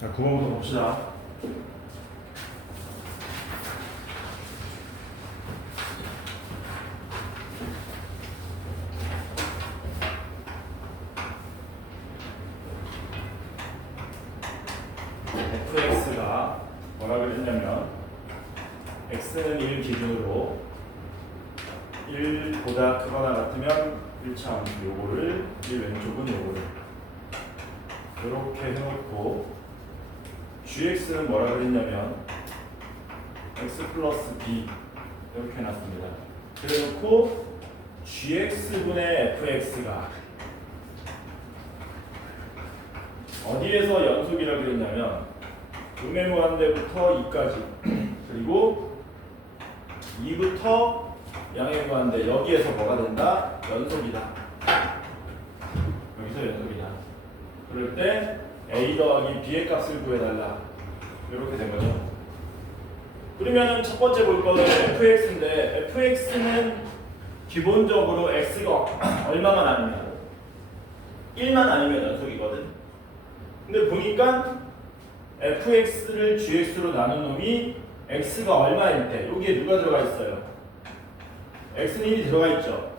자, 9번부터 봅시다. fx가 뭐라 그랬냐면 x는 1 기준으로 1보다 크거나 같으면 1차 함수 요거를 1 왼쪽은 요거를 이렇게 해놓고 gx는 뭐라 그랬냐면 x 플러스 b 이렇게 해놨습니다. 그래놓고 gx분의 fx가 어디에서 연속이라고 그랬냐면 음의 무한대부터 2까지 그리고 2부터 양의 무한대 여기에서 뭐가 된다? 연속이다. 여기서 연속이다. 그럴 때 a 더하기 b의 값을 구해달라. 이렇게 된 거죠. 그러면 첫 번째 볼 거는 fx인데 fx는 기본적으로 x가 얼마만 아니면 1만 아니면 연속이거든. 근데 보니까 fx를 gx로 나눈 놈이 x가 얼마일 때 여기에 누가 들어가 있어요? x는 1이 들어가 있죠.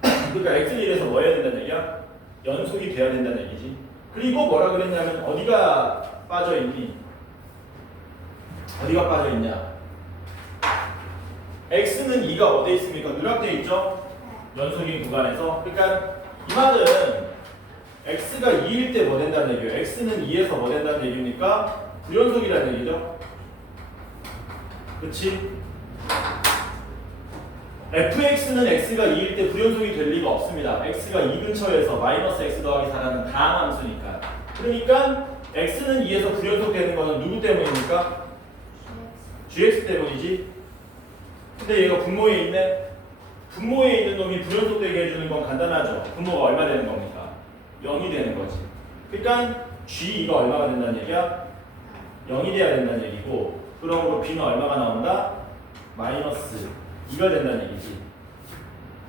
그러니까 x는 1에서 뭐 해야 된다는 얘기야? 연속이 돼야 된다는 얘기지. 그리고 뭐라 그랬냐면 어디가 빠져있니? 어디가 빠져있냐? x는 2가 어디에 있습니까? 누락되어 있죠? 연속인 구간에서. 그러니까 이 말은 x가 2일 때 뭐 된다는 얘기예요? x는 2에서 뭐 된다는 얘기니까 불연속이라는 얘기죠. 그치? fx는 x가 2일 때 불연속이 될 리가 없습니다. x가 2 근처에서 마이너스 x 더하기 4라는 다항 함수니까. 그러니까 x는 2에서 불연속 되는 거는 누구 때문입니까? gx 때문이지. 근데 얘가 분모에 있네. 분모에 있는 놈이 불연속되게 해주는 건 간단하죠. 분모가 얼마 되는 겁니까? 0이 되는 거지. 그러니까 G2가 얼마가 된다는 얘기야? 0이 돼야 된다는 얘기고 그러므로 B는 얼마가 나온다? 마이너스 2가 된다는 얘기지.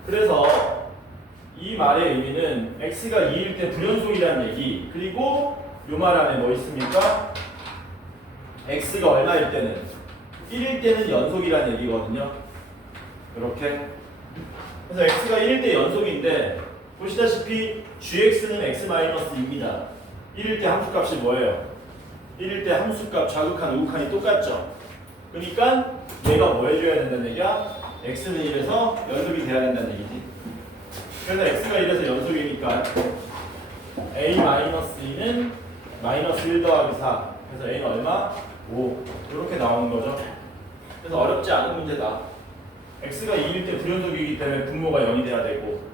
그래서 이 말의 의미는 X가 2일 때 불연속이라는 얘기 그리고 요 말 안에 뭐 있습니까? X가 얼마일 때는 1일 때는 연속이라는 얘기거든요. 이렇게 그래서 X가 1일 때 연속인데 보시다시피 gx는 x-2입니다. 1일 때 함수값이 뭐예요? 1일 때 함수값 좌극한 우극한이 똑같죠? 그러니까 얘가 뭐 해줘야 된다는 얘기야? x는 1에서 연속이 돼야 된다는 얘기지. 그래서 x가 1에서 연속이니까 a-2는 마이너스 1 더하기 4 그래서 a는 얼마? 5 이렇게 나오는 거죠. 그래서 어렵지 않은 문제다. x가 2일 때 불연속이기 때문에 분모가 0이 돼야 되고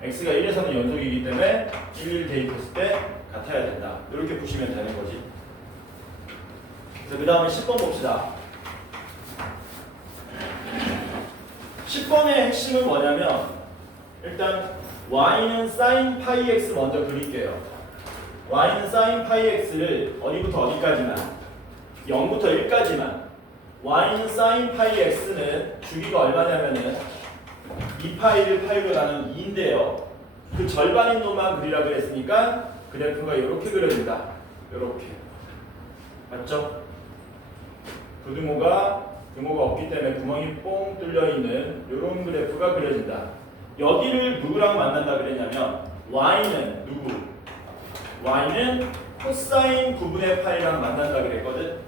x가 1에서는 연속이기 때문에 1, 대입했을 때 같아야 된다. 이렇게 보시면 되는 거지. 그래서 그 다음에 10번 봅시다. 10번의 핵심은 뭐냐면 일단 y는 sin 파이 x 먼저 그릴게요. y는 sin 파이 x를 어디부터 어디까지만 0부터 1까지만 y는 sin 파이 x는 주기가 얼마냐면은 2파이를 파이로 나눈 2인데요. 그 절반인 놈만 그리라 그랬으니까 그래프가 이렇게 그려진다. 이렇게. 맞죠? 부등호가 없기 때문에 구멍이 뽕 뚫려 있는 이런 그래프가 그려진다. 여기를 누구랑 만난다 그랬냐면 y는 누구? y는 코사인 9분의 파이랑 만난다 그랬거든.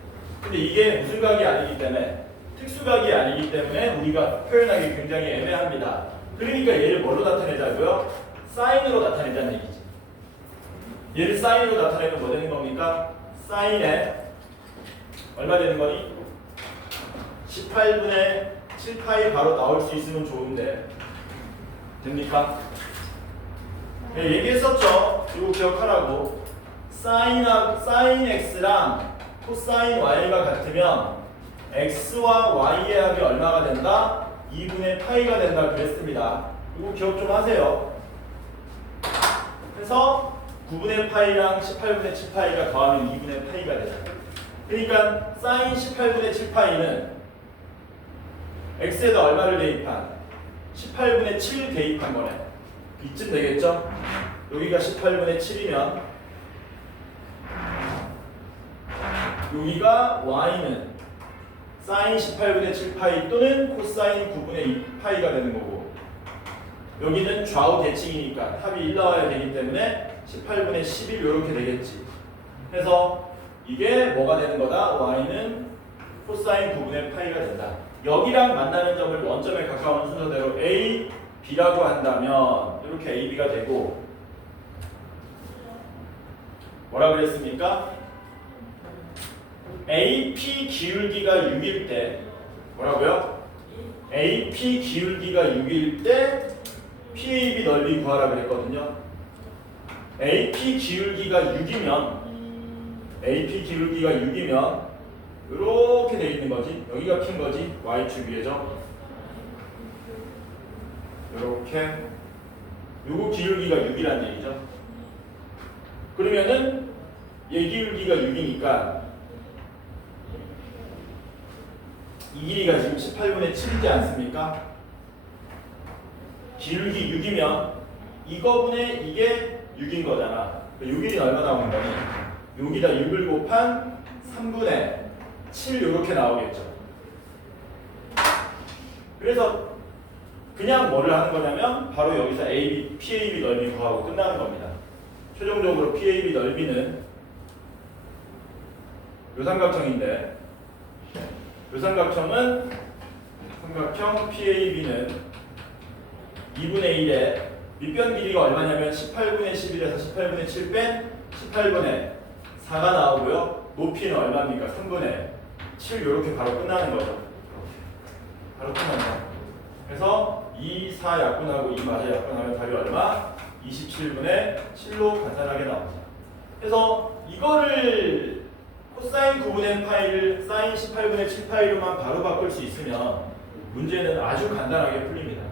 근데 이게 무슨 각이 아니기 때문에 특수각이 아니기 때문에 우리가 표현하기 굉장히 애매합니다. 그러니까 얘를 뭘로 나타내자고요? 사인으로 나타내자는 얘기지. 얘를 사인으로 나타내면 뭐 되는 겁니까? 사인에 얼마 되는 거니? 18분의 7파이 바로 나올 수 있으면 좋은데 됩니까? 네, 얘기했었죠. 이거 기억하라고. 사인 x랑 코사인 y가 같으면 x와 y의 합이 얼마가 된다? 2분의 파이가 된다 그랬습니다. 이거 기억 좀 하세요. 그래서 9분의 파이랑 18분의 7파이가 더하면 2분의 파이가 되죠. 그러니까 사인 18분의 7파이는 x에다 얼마를 대입한? 18분의 7 대입한 거네. 이쯤 되겠죠? 여기가 18분의 7이면 여기가 y는 사인 18분의 7파이 또는 코사인 9분의 2파이가 되는 거고 여기는 좌우 대칭이니까 합이 1 나와야 되기 때문에 18분의 11 이렇게 되겠지. 그래서 이게 뭐가 되는 거다? y는 코사인 9분의 파이가 된다. 여기랑 만나는 점을 원점에 가까운 순서대로 A, B라고 한다면 이렇게 A, B가 되고 뭐라 그랬습니까? AP 기울기가 6일 때 뭐라고요? AP 기울기가 6일 때 PAB 넓이 구하라 그랬거든요. AP 기울기가 6이면 이렇게 돼 있는 거지. 여기가 P인 거지. Y축 위에죠. 이렇게 요거 기울기가 6이란 얘기죠. 그러면은 얘 기울기가 6이니까 이 길이가 지금 18분의 7이지 않습니까? 기울기 6이면 이거분의 이게 6인 거잖아. 6일이 얼마 나오는 거니? 여기다 6을 곱한 3분의 7 이렇게 나오겠죠. 그래서 그냥 뭐를 하는 거냐면 바로 여기서 AB, PAB 넓이 구하고 끝나는 겁니다. 최종적으로 PAB 넓이는 요 삼각형인데 요 삼각형은 삼각형 PAB는 2분의 1에 밑변 길이가 얼마냐면 18분의 11에서 18분의 7 뺀 18분의 4가 나오고요. 높이는 얼마입니까? 3분의 7 이렇게 바로 끝나는 거죠. 이렇게 바로 끝난다. 그래서 2, 4 약분하고 2 마저 약분하면 답이 얼마? 27분의 7로 간단하게 나옵니다. 그래서 이거를 코사인 9분의 파이를 사인 18분의 7파이로만 바로 바꿀 수 있으면 문제는 아주 간단하게 풀립니다.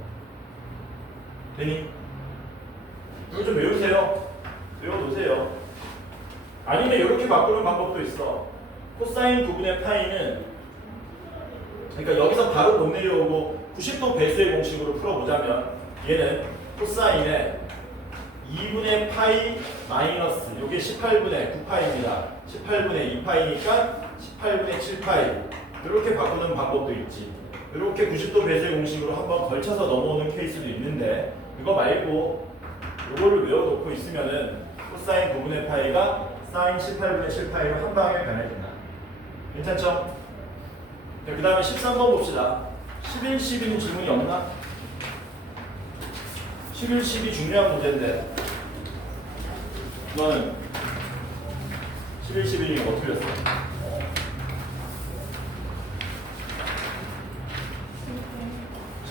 되니? 이거 좀 외우세요. 외워두세요. 아니면 이렇게 바꾸는 방법도 있어. 코사인 9분의 파이는 그러니까 여기서 바로 못 내려오고 90도 배수의 공식으로 풀어보자면 얘는 코사인의 2분의 파이 마이너스 요게 18분의 9파이입니다. 18분의 2파이니까 18분의 7파이 이렇게 바꾸는 방법도 있지. 이렇게 90도 배수의 공식으로 한번 걸쳐서 넘어오는 케이스도 있는데 그거 말고 요거를 외워놓고 있으면은 코사인 9분의 파이가 사인 18분의 7파이로 한 방에 변해진다. 괜찮죠? 그 다음에 13번 봅시다. 11, 12는 질문이 없나? 11, 12 중요한 문제인데 너는 11, 12는 뭐 틀렸어?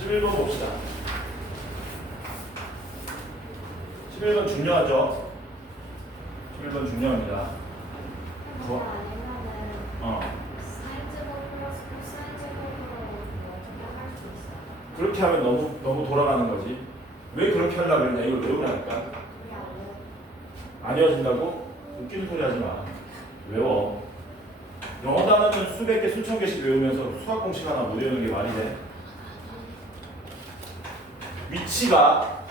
11번 봅시다. 11번 중요하죠? 11번 중요합니다. 그렇게 하면 너무 돌아가는 거지. 왜 그렇게 하려고 그랬냐? 이걸 외우라니까. 안 외워진다고? 웃기는 소리 하지 마. 외워. 영어 단어는 수백 개, 수천 개씩 외우면서 수학 공식 하나 못 외우는 게 말이 돼? 위치가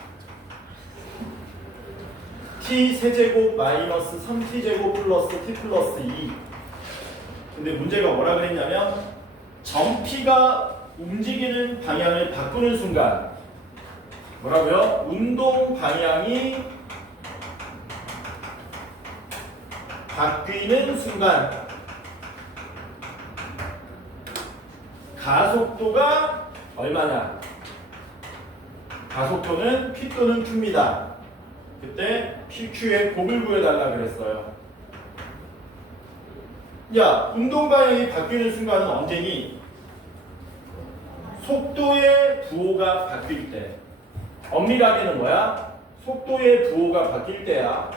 t 세제곱 마이너스 3t제곱 플러스 t 플러스 2. 근데 문제가 뭐라 그랬냐면 점 P가 움직이는 방향을 바꾸는 순간 뭐라고요? 운동 방향이 바뀌는 순간 가속도가 얼마냐? 가속도는 P 또는 Q입니다. 그때 PQ의 곱을 구해달라 그랬어요. 야, 운동 방향이 바뀌는 순간은 언제니? 속도의 부호가 바뀔 때. 엄밀하게는 뭐야? 속도의 부호가 바뀔 때야.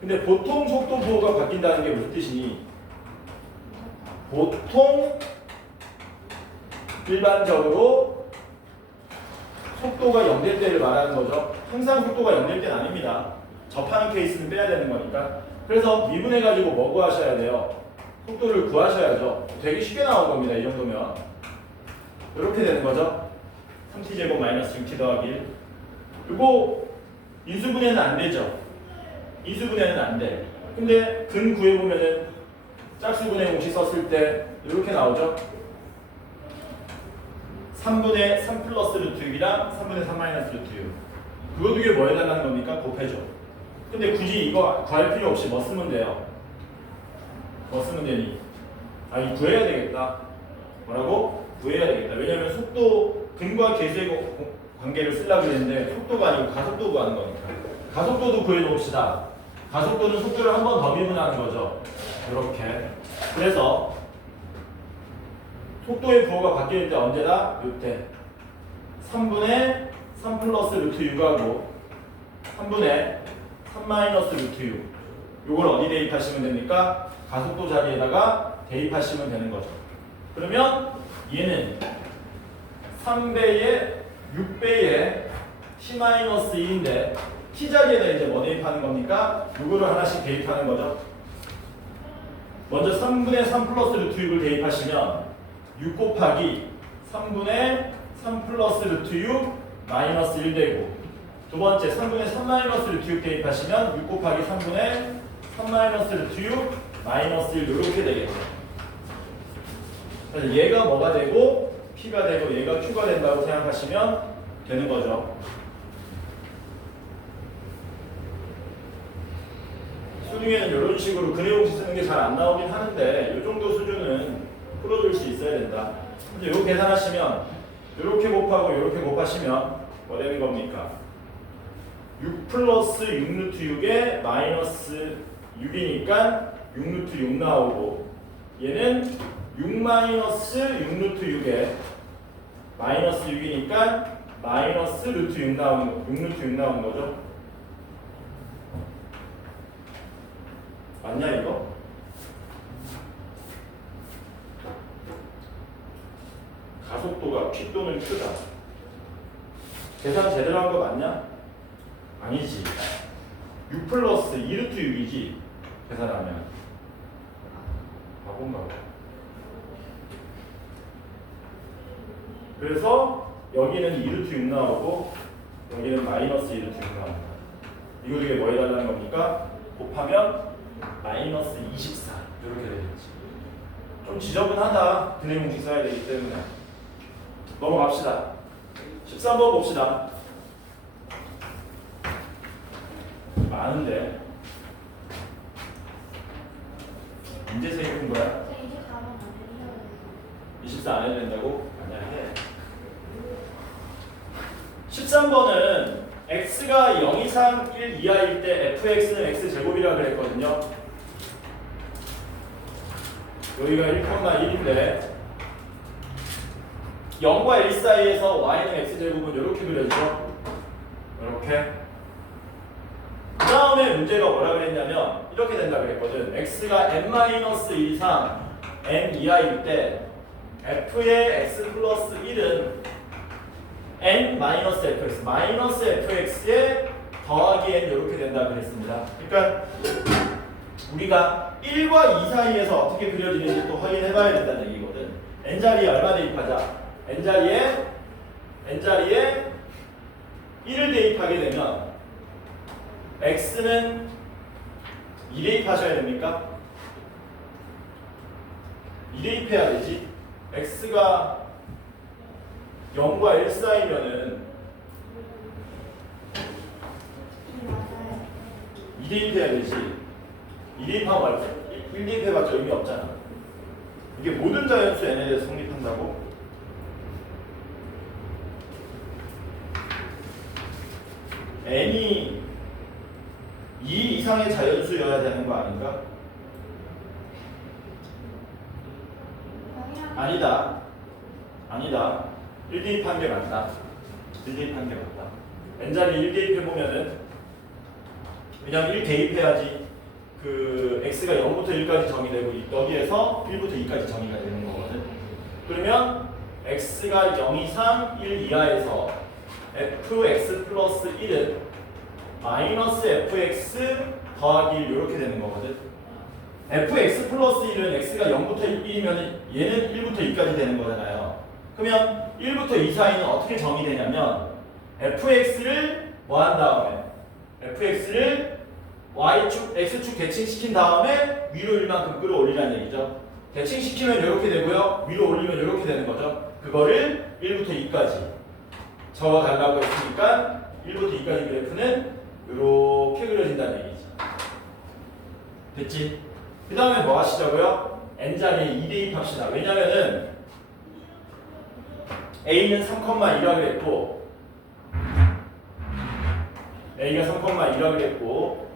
근데 보통 속도 부호가 바뀐다는 게 무슨 뜻이니? 보통 일반적으로 속도가 0될 때를 말하는 거죠. 항상 속도가 0될 때는 아닙니다. 접하는 케이스는 빼야 되는 거니까. 그래서 미분해가지고 뭐 구하셔야 돼요? 속도를 구하셔야죠. 되게 쉽게 나온 겁니다. 이 정도면. 이렇게 되는 거죠. 3t제곱 마이너스 6t 더하기 1. 그리고 인수분해는 안 되죠. 인수분해는 안 돼. 근데 근 구해보면은 짝수분의 공식 썼을 때 이렇게 나오죠. 3분의 3 플러스 루트 6이랑 3분의 3 마이너스 루트 6. 그거 두 개 뭐 해달라는 겁니까? 곱해줘. 근데 굳이 이거 구할 필요 없이 뭐 쓰면 돼요? 뭐 쓰면 되니? 아, 이 구해야 되겠다. 뭐라고? 구해야 되겠다. 왜냐면 속도, 근과 계수의 관계를 쓰려고 했는데 속도가 아니고 가속도 구하는 거니까. 가속도도 구해놓읍시다. 가속도는 속도를 한 번 더 미분하는 거죠. 이렇게. 그래서 속도의 부호가 바뀔 때 언제다? 이때 3분의 3 플러스 루트 6하고 3분의 3 마이너스 루트 6. 요걸 어디 대입하시면 됩니까? 가속도 자리에다가 대입하시면 되는 거죠. 그러면 얘는 3배의 6배의 t-1인데 t 자리에다 이제 뭐 대입하는 겁니까? 요거를 하나씩 대입하는 거죠. 먼저 3분의 3 플러스 루트 6을 대입하시면 6 곱하기 3분의 3 플러스 루트 6 마이너스 1 되고, 두 번째 3분의 3 마이너스 루트 6 대입하시면 6 곱하기 3분의 3 마이너스 루트 6 마이너스 1 이렇게 되겠죠. 그래서 얘가 뭐가 되고 P가 되고 얘가 Q가 된다고 생각하시면 되는 거죠. 수능에는 이런 식으로 근해공식 쓰는 게 잘 안 나오긴 하는데 이 정도 수준은 풀어줄 수 있어야 된다. 이제 이거 계산하시면 이렇게 곱하고 이렇게 곱하시면 뭐 되는 겁니까? 6 플러스 6 루트 6에 마이너스 6이니까 6 루트 6 나오고, 얘는 6 마이너스 6 루트 6에 마이너스 6이니까 마이너스 루트 6 루트 6 나오는 거죠. 맞냐 이거? 가속도가 P또는 Q다. 계산 제대로 한 거 맞냐? 아니지. 6 플러스 2 루트 6이지 계산하면. 바본가 봐. 그래서 여기는 2 루트 6 나오고 여기는 마이너스 2 루트 6 나옵니다. 이거 되게 뭐 해달라는 겁니까? 곱하면 마이너스 24 이렇게 되겠지. 좀 지저분하다. 근해공식 써야 되기 때문에. 넘어갑시다. 13번 봅시다. 많은데 문제 생긴 거야? 24 안 해도 된다고? 아니야, 해. 13번은 x가 0 이상 1 이하일 때 fx는 x제곱이라고 그랬거든요. 여기가 1,1인데 0과 1 사이에서 y는 x제곱은 이렇게 그려지죠. 이렇게. 그 다음에 문제가 뭐라 그랬냐면 이렇게 된다 그랬거든. x가 n-1 이상 n 이하일 때 f의 x 플러스 1은 n-fx 마이너스 fx에 더하기 n 이렇게 된다 그랬습니다. 그러니까 우리가 1과 2 사이에서 어떻게 그려지는지 또 확인해 봐야 된다는 얘기거든. n자리에 얼마 대입하자? n자리에 1을 대입하게 되면 x는 2 대입하셔야 됩니까? 2 대입해야 되지. x가 0과 1 사이면은 2 대입해야 되지. 2 대입하면 말고 1 대입해봤자 의미 없잖아. 이게 모든 자연수 n에 대해서 성립한다고? n이 2 이상의 자연수여야 되는 거 아닌가? 아니다. 1 대입한 게 맞다. 1 대입한 게 맞다. n자리 1 대입해보면은, 왜냐면 1 대입해야지 그 x가 0부터 1까지 정의되고 여기에서 1부터 2까지 정의가 되는 거거든. 그러면 x가 0 이상 1 이하에서 fx 플러스 1은 마이너스 fx 더하기 1 이렇게 되는 거거든. fx 플러스 1은 x가 0부터 1이면 얘는 1부터 2까지 되는 거잖아요. 그러면 1부터 2 사이는 어떻게 정의되냐면 fx를 뭐 한 다음에 fx를 y축, x축 대칭시킨 다음에 위로 1만큼 끌어올리라는 얘기죠. 대칭시키면 이렇게 되고요. 위로 올리면 이렇게 되는 거죠. 그거를 1부터 2까지 적어달라고 했으니까 1부터 2까지 그래프는 이렇게 그려진다는 얘기죠. 됐지? 그 다음에 뭐 하시자고요? n자리에 2 대입합시다. 왜냐면은 a는 3,2라 그랬고 a가 3,2라 그랬고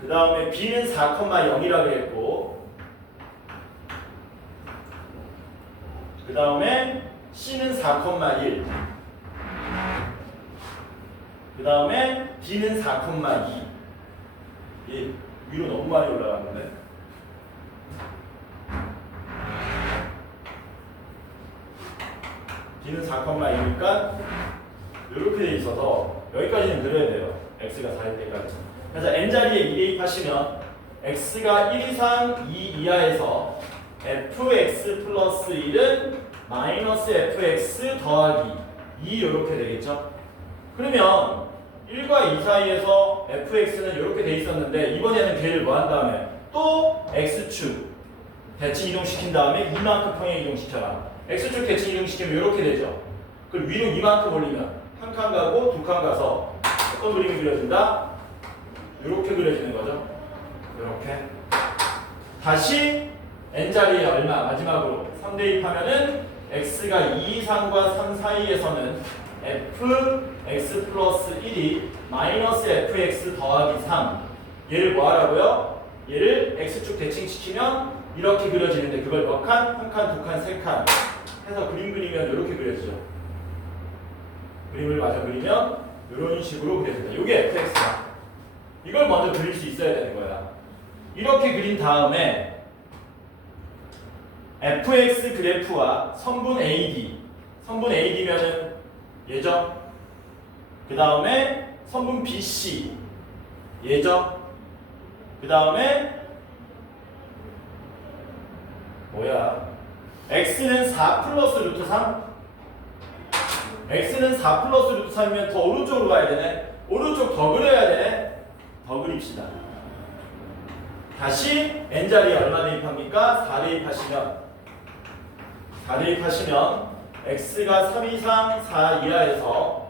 그 다음에 b는 4,0이라 그랬고 그 다음에 c는 4,1 그 다음에 D는 4,2 예, 위로 너무 많이 올라갔는데 D는 4,2니까 이렇게 돼 있어서 여기까지는 그려야 돼요. X가 4일 때까지. 그래서 N자리에 2 대입하시면 X가 1 이상 2 이하에서 fx 플러스 1은 마이너스 fx 더하기 2 이렇게 되겠죠. 그러면 1과 2 사이에서 fx는 이렇게 돼 있었는데 이번에는 걔를 뭐 한 다음에 또 x축 대칭 이동시킨 다음에 이만큼 평행 이동시켜라. x축 대칭 이동시키면 이렇게 되죠. 그럼 위로 이만큼 올리면 한 칸 가고 두 칸 가서 어떤 그림이 그려진다? 이렇게 그려지는 거죠. 이렇게 다시 n자리에 얼마? 마지막으로 3 대입하면은 x가 2 이상과 3 사이에서는 fx 플러스 1이 마이너스 fx 더하기 3 얘를 뭐 하라고요? 얘를 x축 대칭시키면 이렇게 그려지는데 그걸 몇 칸? 한 칸, 두 칸, 세 칸 해서 그림 그리면 이렇게 그려지죠. 그림을 마저 그리면 이런 식으로 그려진다. 이게 fx다. 이걸 먼저 그릴 수 있어야 되는 거야. 이렇게 그린 다음에 fx 그래프와 선분 AD 선분 AD면은 얘죠. 그 다음에 선분 BC 얘죠. 그 다음에 뭐야? x는 4 플러스 루트 3 x는 4 플러스 루트 3이면 더 오른쪽으로 가야 되네. 오른쪽 더 그려야 되네. 더 그립시다. 다시 n자리에 얼마 대입합니까? 4 대입하시면 4 대입하시면 x가 3 이상 4 이하에서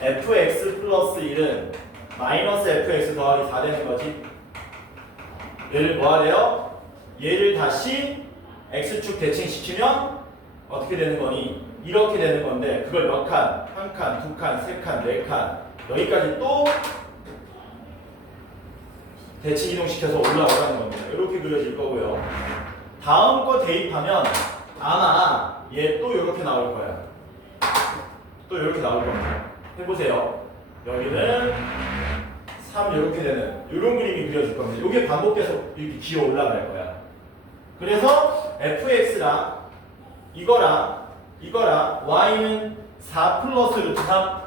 fx 플러스 1은 마이너스 fx 더하기 4 되는 거지. 얘를 뭐 하래요? 얘를 다시 x축 대칭시키면 어떻게 되는 거니? 이렇게 되는 건데 그걸 몇 칸? 한 칸, 두 칸, 세 칸, 네 칸 여기까지 또 대칭 이동시켜서 올라가는 겁니다. 이렇게 그려질 거고요. 다음 거 대입하면 아마 얘 또 이렇게 나올 거야. 또 이렇게 나올 겁니다. 해보세요. 여기는 3 이렇게 되는 이런 그림이 그려질 겁니다. 이게 반복돼서 이렇게 기어 올라갈 거야. 그래서 fx랑 이거랑 y는 4 플러스 루트 3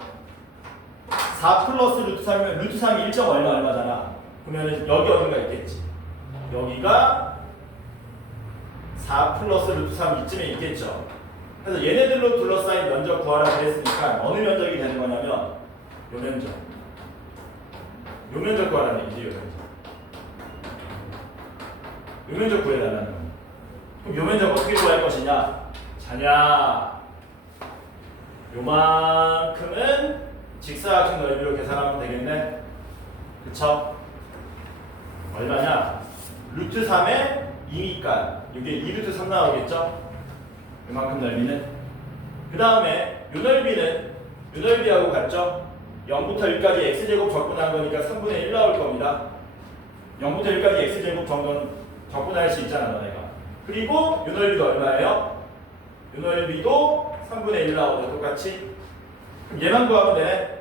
4 플러스 루트 3이면 루트 3이 1점 얼마잖아. 그러면 여기 어딘가 있겠지. 여기가 4 플러스 루트 3 이쯤에 있겠죠. 그래서 얘네들로 둘러싸인 면적 구하라 그랬으니까 어느 면적이 되는 거냐면 요 면적. 요 면적 구하라는 얘기지. 요 면적 구해달라는 거야. 그럼 요 면적 어떻게 구할 것이냐? 자냐 요만큼은 직사각형 넓이로 계산하면 되겠네. 그쵸? 얼마냐? 루트 3에 2니까 이게 2루트 3 나오겠죠? 이만큼 넓이는. 그 다음에 요 넓이는 요 넓이하고 같죠? 0부터 1까지 x제곱 적분한 거니까 3분의 1 나올 겁니다. 0부터 1까지 x제곱 정도는 적분할 수 있잖아 너네가. 그리고 요 넓이도 얼마예요? 요 넓이도 3분의 1 나오죠. 똑같이. 그럼 얘만 구하면 되네.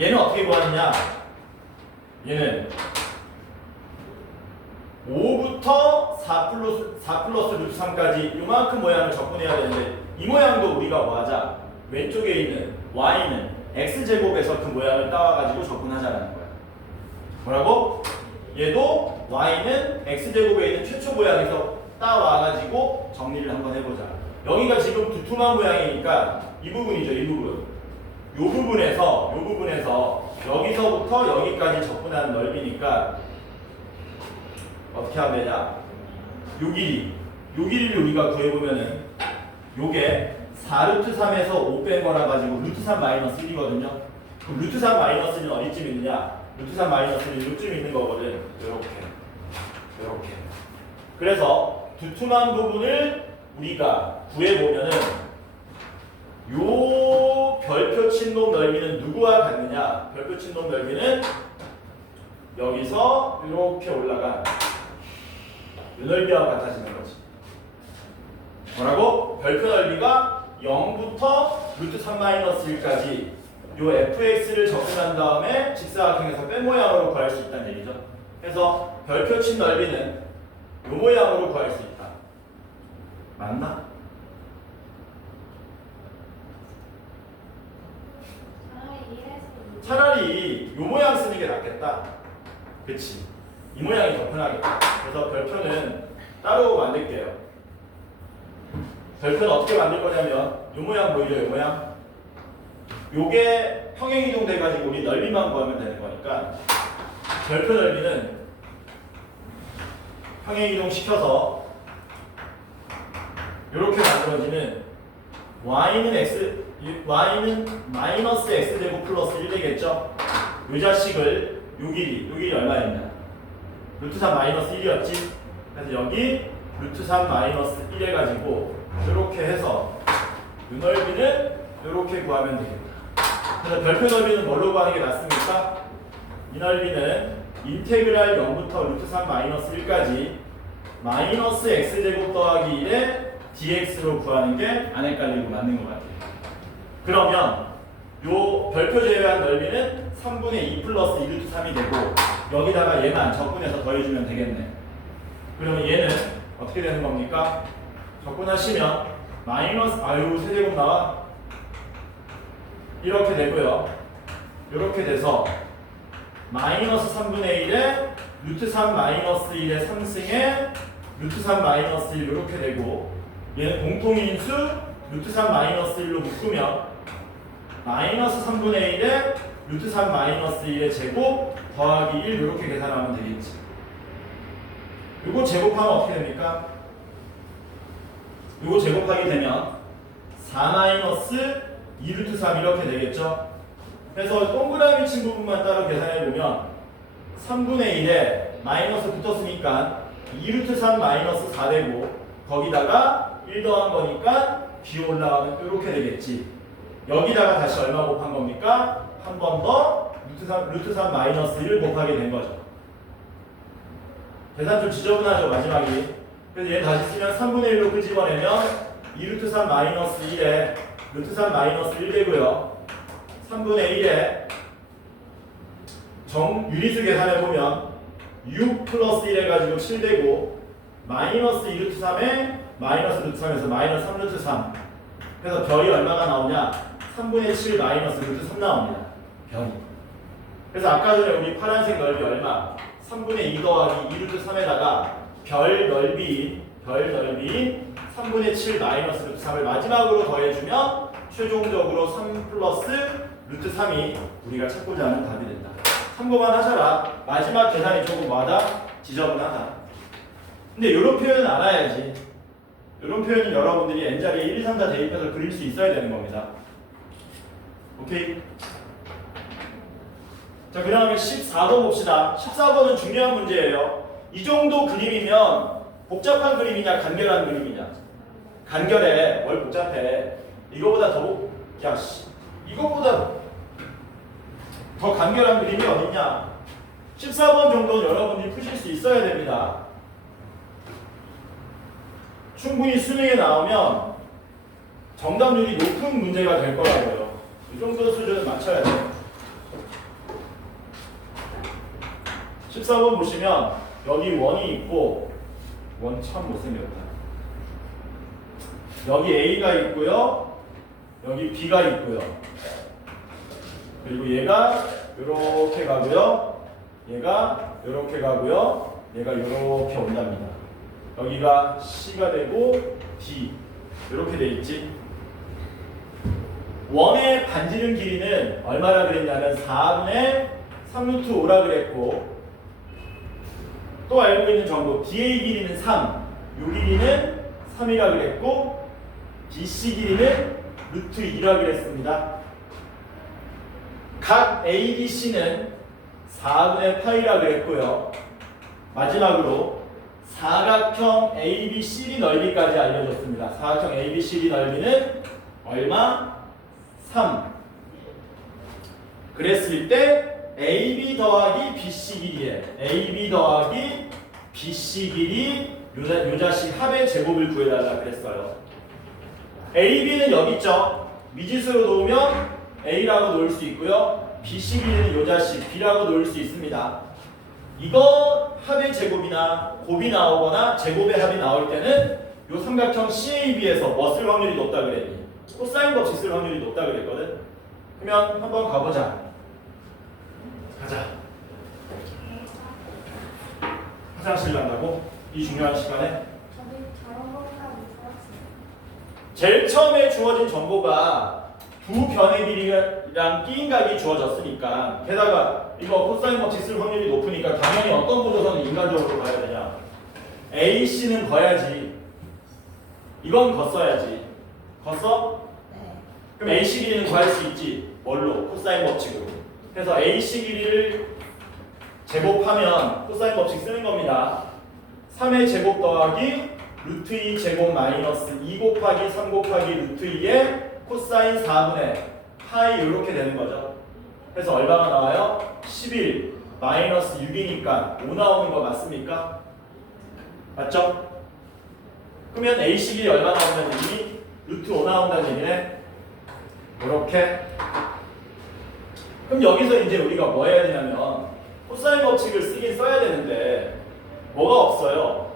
얘는 어떻게 구하느냐? 얘는 5부터 4 플러스 루트 3까지 요만큼 모양을 적분해야 되는데 이 모양도 우리가 뭐 하자? 왼쪽에 있는 y는 x제곱에서 그 모양을 따와가지고 적분하자라는 거야. 뭐라고? 얘도 y는 x제곱에 있는 최초 모양에서 따와가지고 정리를 한번 해보자. 여기가 지금 두툼한 모양이니까 이 부분이죠. 이 부분. 부분에서 여기서부터 여기까지 접근하는 넓이니까 어떻게 하면 되냐? 요 길이를 우리가 구해보면은 요게 4루트 3에서 5 뺀 거라 가지고 루트 3 마이너스 1이거든요. 그럼 루트 3 마이너스 1은 어디쯤 있느냐? 루트 3 마이너스 1은 요쯤 있는 거거든. 요렇게. 그래서 두툼한 부분을 우리가 구해보면은 요 별표 침놈 넓이는 누구와 같느냐? 별표 침놈 넓이는 여기서 이렇게 올라간 요 넓이와 같아지는 거지. 뭐라고? 별표 넓이가 0부터 루트 3-1까지 요 fx를 접근한 다음에 직사각형에서 뺀 모양으로 구할 수 있다는 얘기죠. 그래서 별표 친 넓이는 요 모양으로 구할 수 있다. 맞나? 차라리 요 모양 쓰는 게 낫겠다. 그치? 이 모양이 더 편하겠다. 그래서 별표는 따로 만들게요. 별표는 어떻게 만들 거냐면 요 모양 보이죠? 요 모양? 요게 평행이동 돼가지고 우리 넓이만 구하면 되는 거니까 별표 넓이는 평행이동 시켜서 이렇게 만들어지는 y는 마이너스 x제곱 플러스 1 되겠죠? 이 자식을 요 길이 얼마였냐? 루트 3 마이너스 1이었지? 그래서 여기 루트 3 마이너스 1 해가지고 이렇게 해서 이 넓이는 이렇게 구하면 되겠다. 그래서 별표 넓이는 뭘로 구하는 게 낫습니까? 이 넓이는 인테그랄 0부터 루트 3 마이너스 1까지 마이너스 x제곱 더하기 1에 dx로 구하는 게 안 헷갈리고 맞는 것 같아요. 그러면 요 별표 제외한 넓이는 3분의 2 플러스 2루트 3이 되고 여기다가 얘만 적분해서 더해주면 되겠네. 그러면 얘는 어떻게 되는 겁니까? 적분하시면 마이너스 세제곱 나와 이렇게 되고요. 이렇게 돼서 마이너스 3분의 1에 루트 3 마이너스 1의 3승에 루트 3 마이너스 1 이렇게 되고 얘는 공통인수 루트 3 마이너스 1로 묶으면 마이너스 3분의 1에 루트 3 마이너스 1의 제곱 더하기 1 이렇게 계산하면 되겠지. 이거 제곱하면 어떻게 됩니까? 이거 제곱하게 되면 4 마이너스 2 루트 3 이렇게 되겠죠. 그래서 동그라미 친 부분만 따로 계산해보면 3분의 1에 마이너스 붙었으니까 2 루트 3 마이너스 4 되고 거기다가 1 더한 거니까 b 올라가면 이렇게 되겠지. 여기다가 다시 얼마 곱한 겁니까? 한 번 더 루트 3 마이너스 1을 곱하게 된 거죠. 계산 좀 지저분하죠, 마지막이. 그래서 얘 다시 쓰면 3분의 1로 끄집어내면 2 루트 3 마이너스 1에 루트 3 마이너스 1 되고요. 3분의 1에 유리수 계산해보면 6 플러스 1 해가지고 7 되고 마이너스 2 루트 3에 마이너스 루트 3에서 마이너스 3 루트 3 그래서 별이 얼마가 나오냐? 3분의 7 마이너스 루트 3 나옵니다. 별이. 그래서 아까 전에 우리 파란색 넓이 얼마? 3분의 2 더하기 2 루트 3에다가 별 넓이인 3분의 7 마이너스 루트 3을 마지막으로 더해주면 최종적으로 3 플러스 루트 3이 우리가 찾고자 하는 답이 된다. 참고만 하셔라. 마지막 계산이 조금 지저분하다. 근데 이런 표현은 알아야지. 이런 표현은 여러분들이 n자리에 1, 2, 3, 4 대입해서 그릴 수 있어야 되는 겁니다. 오케이? 자, 그 다음에 14번 봅시다. 14번은 중요한 문제예요. 이 정도 그림이면 복잡한 그림이냐 간결한 그림이냐? 간결해. 뭘 복잡해. 이거보다 이거보다 더 간결한 그림이 어딨냐? 14번 정도는 여러분들이 푸실 수 있어야 됩니다. 충분히 수능에 나오면 정답률이 높은 문제가 될 거라고요. 이 정도 수준은 맞춰야 돼요. 14번 보시면 여기 원이 있고 원 참 못생겼다. 여기 A가 있고요. 여기 B가 있고요. 그리고 얘가 이렇게 가고요. 얘가 이렇게 가고요. 얘가 이렇게 온답니다. 여기가 C가 되고 D 이렇게 돼 있지. 원의 반지름 길이는 얼마라 그랬냐면 4분의 3루트 5라 그랬고, 또 알고 있는 정보 DA 길이는 3, 요 길이는 3이라 그랬고, BC 길이는 루트 2라 그랬습니다. 각 ABC는 4분의 파이라 그랬고요. 마지막으로 사각형 ABCD 넓이까지 알려줬습니다. 사각형 ABCD 넓이는 얼마? 3. 그랬을 때 AB 더하기 BC 길이에 AB 더하기 BC 길이 요 자식 합의 제곱을 구해달라 그랬어요. AB는 여기 있죠. 미지수로 놓으면 A라고 놓을 수 있고요. BC 길이는 요 자식 B라고 놓을 수 있습니다. 이거 합의 제곱이나 곱이 나오거나 제곱의 합이 나올 때는 요 삼각형 CAB에서 뭐 쓸 확률이 높다 그랬니? 코사인 법칙 쓸 확률이 높다 그랬거든. 그러면 한번 가보자. 가자. 화장실 간다고? 이 중요한 시간에? 제일 처음에 주어진 정보가 두 변의 길이랑 끼인각이 주어졌으니까, 게다가 이거 코사인 법칙 쓸 확률이 높으니까 당연히 어떤 구조선은 인간적으로 봐야 되냐? AC는 거야지. 이건 걷어야지. 걷어? 네. 그럼 AC 길이는 구할 수 있지. 뭘로? 코사인 법칙으로. 그래서 AC 길이를 제곱하면 코사인 법칙 쓰는 겁니다. 3의 제곱 더하기 루트 2 제곱 마이너스 2 곱하기 3 곱하기 루트 2의 코사인 4분의 파이 이렇게 되는 거죠. 그래서 얼마가 나와요? 11 마이너스 6이니까 5 나오는 거 맞습니까? 맞죠? 그러면 AC 길이 얼마 나온다는 얘기? 루트 5 나온다는 얘기네. 이렇게. 그럼 여기서 이제 우리가 뭐 해야 되냐면 코사인 법칙을 쓰긴 써야 되는데 뭐가 없어요.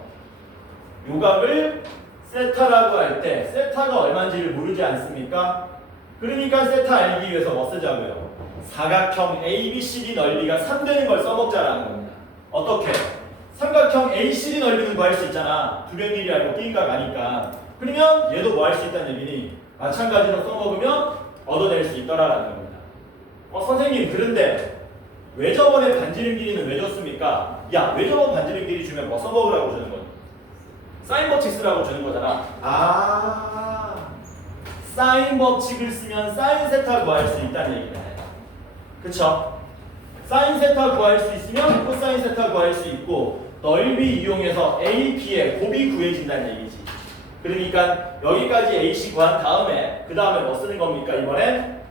요각을 세타라고 할 때 세타가 얼마인지를 모르지 않습니까? 그러니까 세타 알기 위해서 뭐 쓰자고요? 사각형 ABCD 넓이가 3 되는 걸 써먹자라는 겁니다. 어떻게? 삼각형 ACD 넓이는 구할 수 있잖아. 두 변 길이 알고 끼인각 아니까. 그러면 얘도 뭐 할 수 있다는 얘기니? 마찬가지로 써먹으면 얻어낼 수 있더라라는 겁니다. 선생님 그런데 왜 저번에 반지름 길이는 왜 줬습니까? 야, 왜 저번 반지름 길이 주면 뭐 써먹으라고 주는 거니? 사인 법칙 쓰라고 주는 거잖아. 사인 법칙을 쓰면 사인 세타 구할 수 있다는 얘기네. 그쵸? 사인 세타 구할 수 있으면 코사인 세타 구할 수 있고, 넓이 이용해서 A, B의 곱이 구해진다는 얘기지. 그러니까 여기까지 AC 구한 다음에 그 다음에 뭐 쓰는 겁니까? 이번엔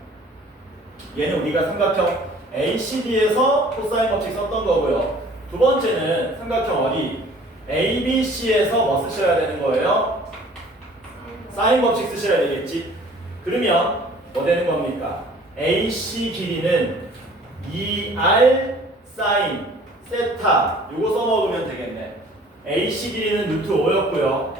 얘는 우리가 삼각형 ACD에서 코사인 법칙 썼던 거고요. 두 번째는 삼각형 어디? ABC에서 뭐 쓰셔야 되는 거예요? 사인 법칙 쓰셔야 되겠지. 그러면 뭐 되는 겁니까? AC 길이는 2R 사인 세타 요거 써먹으면 되겠네. AC 길이는 루트 5였고요.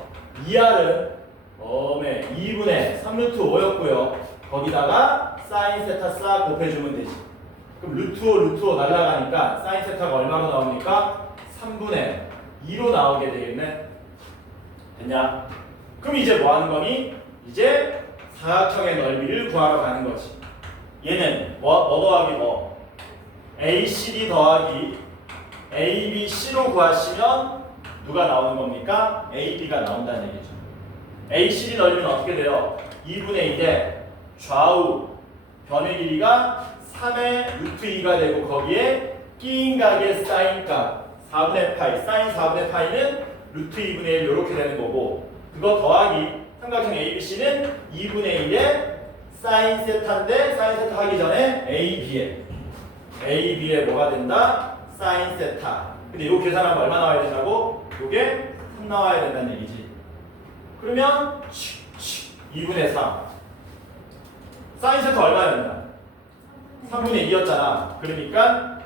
2R은 2분의 3루트 5였고요. 거기다가 사인 세타 싹 곱해주면 되지. 그럼 루트 5 루트 5 날라가니까 사인 세타가 얼마로 나옵니까? 3분의 2로 나오게 되겠네. 됐냐? 그럼 이제 뭐 하는 거니? 이제 사각형의 넓이를 구하러 가는 거지. 얘는 뭐 더하기 뭐? ACD 더하기 ABC로 구하시면 누가 나오는 겁니까? AB가 나온다는 얘기죠. ACD 넓이는 어떻게 돼요? 2분의 1에 좌우 변의 길이가 3의 루트 2가 되고, 거기에 끼인각의 사인값 4분의 파이, 사인 4분의 파이는 루트 2분의 1 이렇게 되는 거고, 그거 더하기 삼각형 ABC는 2분의 1에 사인 세타인데, 사인 세타 하기 전에 AB에 뭐가 된다? 사인 세타. 근데 이거 계산하면 얼마 나와야 된다고? 요게 3 나와야 된다는 얘기지. 그러면 2분의 3 사인 세타 얼마였나? 3분의 2였잖아. 그러니까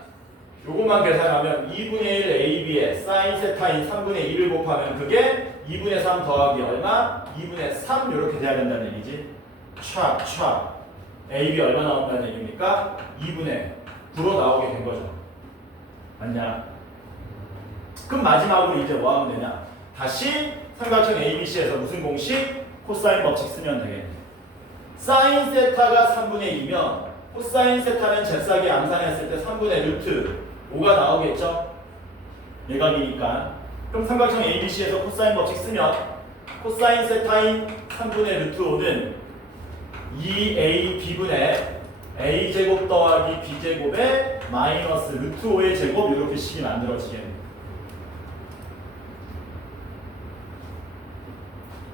요것만 계산하면 2분의 1 AB에 사인 세타인 3분의 2를 곱하면 그게 2분의 3 더하기 얼마? 2분의 3 이렇게 돼야 된다는 얘기지. 촥 AB 얼마 나온다는 얘기입니까? 2분의 9로 나오게 된 거죠. 맞냐? 그럼 마지막으로 이제 뭐 하면 되냐? 다시 삼각형 ABC에서 무슨 공식? 코사인 법칙 쓰면 되겠네. 사인 세타가 3분의 2면 코사인 세타는 잽싸게 암산했을 때 3분의 루트 5가 나오겠죠? 내각이니까. 그럼 삼각형 ABC에서 코사인 법칙 쓰면 코사인 세타인 3분의 루트 5는 2AB분의 A제곱 더하기 B제곱에 마이너스 루트 5의 제곱 이렇게 식이 만들어지겠네요.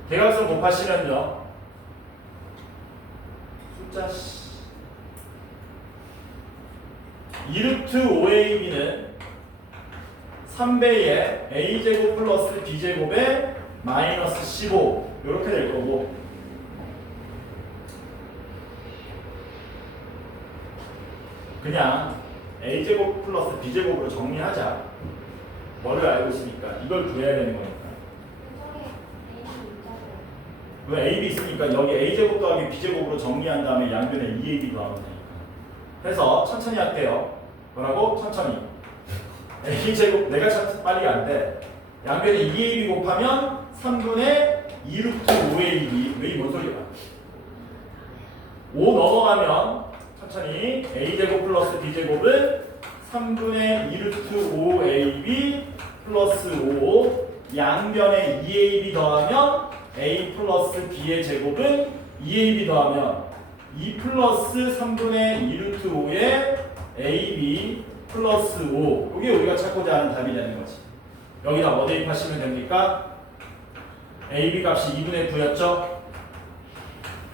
대각선 곱하시면요. 숫자 2루트 5AB는 3배의 A제곱 플러스 B제곱에 마이너스 15 이렇게 될 거고 그냥 A제곱 플러스 B제곱으로 정리하자. 뭐를 알고 있으니까 이걸 구해야 되는 거니까. 왜 AB 있으니까 여기 A제곱 더하기 B제곱으로 정리한 다음에 양변에 2AB 더하면 되니까. 해서 천천히 할게요. 뭐라고? 천천히. A제곱 내가 참 빨리 안 돼. 양변에 2AB 곱하면 3분의 2루트 5AB. 왜 이 뭔 소리야? 5 넘어가면 천천히 A제곱 플러스 B제곱은 3분의 2루트 5AB 플러스 5 양변에 2AB 더하면 A 플러스 B의 제곱은 2AB 더하면 2 플러스 3분의 2루트 5의 AB 플러스 5 이게 우리가 찾고자 하는 답이 되는 거지. 여기다 뭐 대입하시면 됩니까? AB 값이 2분의 9였죠?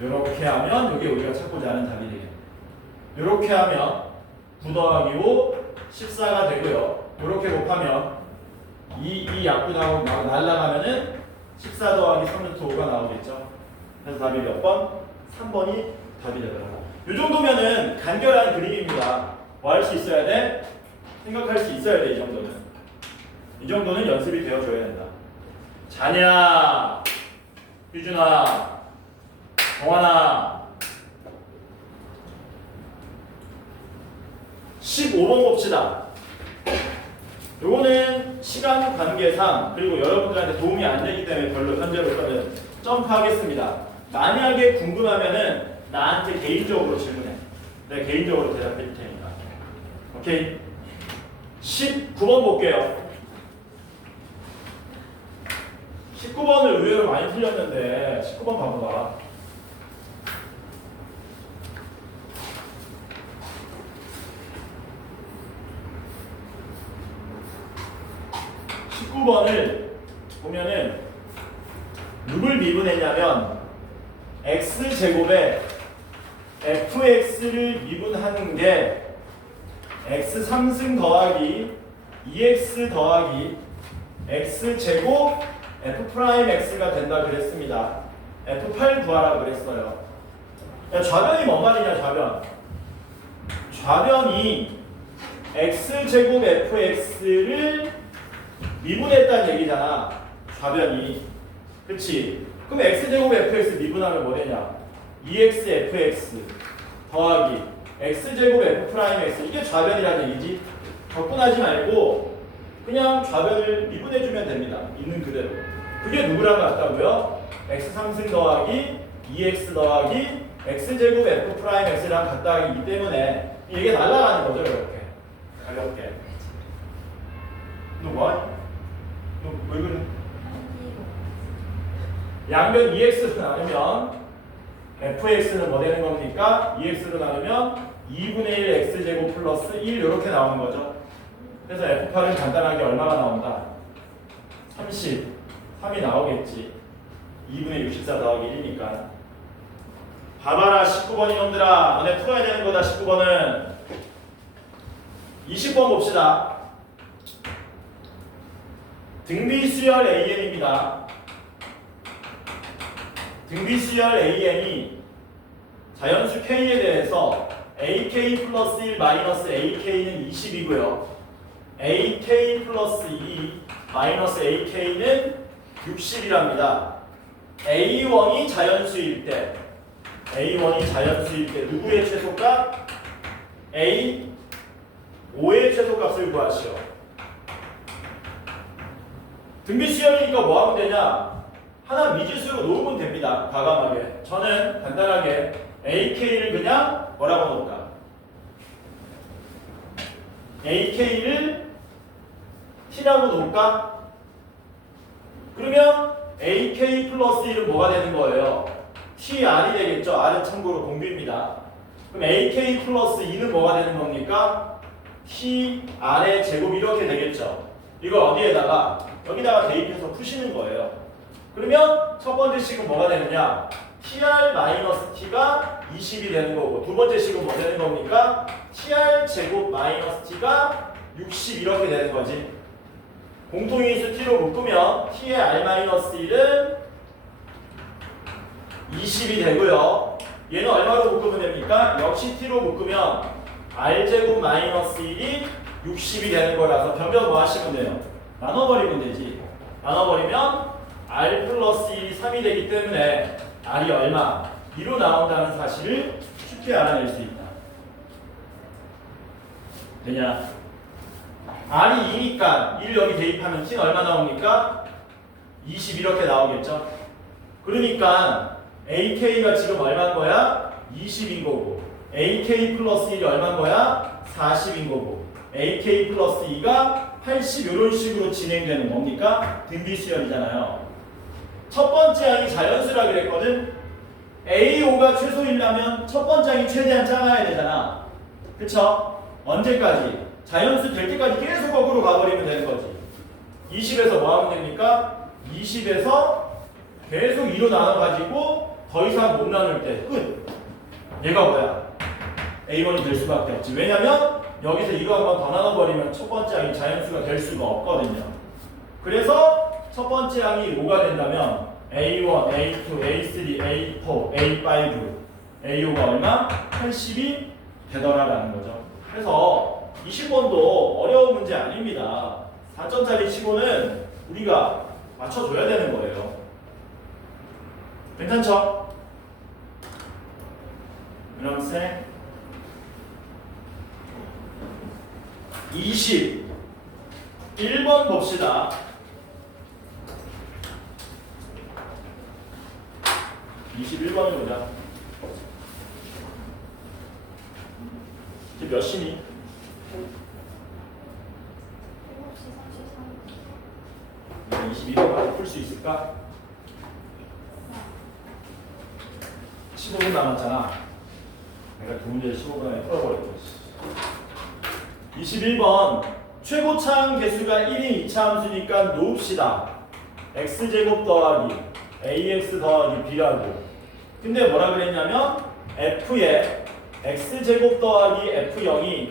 이렇게 하면 이게 우리가 찾고자 하는 답이 되겠네요. 이렇게 하면 9 더하기 5 14가 되고요. 이렇게 곱하면 이 약분하고 날라가면은 14 더하기 3루트 5가 나오겠죠. 그래서 답이 몇 번? 3번이 답이 되더라고요. 이 정도면은 간결한 그림입니다. 뭐 할 수 있어야 돼? 생각할 수 있어야 돼. 이 정도는. 이 정도는 연습이 되어줘야 된다. 자냐, 유준아, 정환아 15번 봅시다. 요거는 시간 관계상 그리고 여러분들한테 도움이 안 되기 때문에 별로 현재로서는 점프하겠습니다. 만약에 궁금하면은 나한테 개인적으로 질문해. 내가 개인적으로 대답해 줄 테니까. 오케이. 19번 볼게요. 19번을 의외로 많이 틀렸는데 19번 봐보자. 19번을 보면은 누굴 미분했냐면 x제곱에 fx를 미분하는 게 x3승 더하기 2x 더하기 x제곱 f'x가 된다 그랬습니다. f8 구하라 그랬어요. 야, 좌변이 뭔 말이냐 좌변. 좌변이 x제곱 fx를 미분했다는 얘기잖아. 좌변이. 그치? 그럼 x제곱 fx 미분하면 뭐 되냐? 2x fx 더하기 x제곱 f'x 이게 좌변이라는 얘기지. 접근하지 말고 그냥 좌변을 미분해주면 됩니다. 있는 그대로. 그게 누구랑 같다고요? x3승 더하기 2x 더하기 x제곱 f'x랑 같다기 때문에 이게 날아가는 거죠. 이렇게 가볍게. 너 뭐하니? 너 왜 그래? 양변 2x로 나누면 fx는 뭐 되는 겁니까? 2x로 나누면 2분의 1 x제곱 플러스 1 이렇게 나오는 거죠. 그래서 f8은 간단하게 얼마가 나온다? 33이 나오겠지. 2분의 64 더하기 1이니까. 봐봐라 19번 이놈들아. 너네 풀어야 되는 거다 19번은. 20번 봅시다. 등비수열 AN입니다. 등비수열 AN이 자연수 K에 대해서 AK 플러스 1 마이너스 AK는 20이고요. AK 플러스 2 마이너스 AK는 60이랍니다. A1이 자연수일 때 누구의 최소값? A5의 최소값을 구하시오. 등비수열이니까 뭐 하면 되냐? 하나 미지수로 놓으면 됩니다. 과감하게. 저는 간단하게 AK를 그냥 뭐라고 놓을까? AK를 T라고 놓을까? 그러면 AK 플러스 1은 뭐가 되는 거예요? TR이 되겠죠? R은 참고로 공비입니다. 그럼 AK 플러스 2는 뭐가 되는 겁니까? TR의 제곱 이렇게 되겠죠? 이걸 어디에다가? 여기다가 대입해서 푸시는 거예요. 그러면 첫 번째 식은 뭐가 되느냐? TR-T가 20이 되는 거고 두 번째 식은 뭐 되는 겁니까? TR 제곱 마이너스 T가 60 이렇게 되는 거지. 공통인수 T로 묶으면 T의 R-1은 20이 되고요. 얘는 얼마로 묶으면 됩니까? 역시 T로 묶으면 R제곱 마이너스 1이 60이 되는 거라서 변변 뭐 하시면 돼요? 나눠버리면 되지. 나눠버리면 R 플러스 1이 3이 되기 때문에 R이 얼마? 2로 나온다는 사실을 쉽게 알아낼 수 있다. 되냐? R이 2니까 1을 여기 대입하면 T는 얼마 나옵니까? 20 이렇게 나오겠죠? 그러니까 AK가 지금 얼마인 거야? 20인 거고 AK 플러스 1이 얼마인 거야? 40인 거고 AK 플러스 2가 80 이런 식으로 진행되는 뭡니까? 등비수열이잖아요. 첫 번째 항이 자연수라 그랬거든. A5가 최소이려면 첫 번째 항이 최대한 작아야 되잖아. 그쵸? 언제까지? 자연수 될 때까지 계속 거꾸로 가버리면 되는 거지. 20에서 뭐 하면 됩니까? 20에서 계속 2로 나눠가지고 더 이상 못 나눌 때 끝. 얘가 뭐야? A1이 될 수밖에 없지. 왜냐면 여기서 이거 한번 더 나눠버리면 첫 번째 항이 자연수가 될 수가 없거든요. 그래서 첫 번째 항이 5가 된다면 A1, A2, A3, A4, A5, A5가 얼마? 80이 되더라라는 거죠. 그래서 20번도 어려운 문제 아닙니다. 4점짜리 치고는 우리가 맞춰줘야 되는 거예요. 괜찮죠? 그럼 쌤 21번 봅시다. 21번을 보자. 지금 몇 시니? 22번까지 풀 수 있을까? 15분 남았잖아. 내가 두 문제 15분 안에 풀어버렸어. 21번 최고차항 개수가 1인 2차 함수니까 놓읍시다. x제곱 더하기 ax 더하기 b라고. 근데 뭐라 그랬냐면 f에 x제곱 더하기 f0이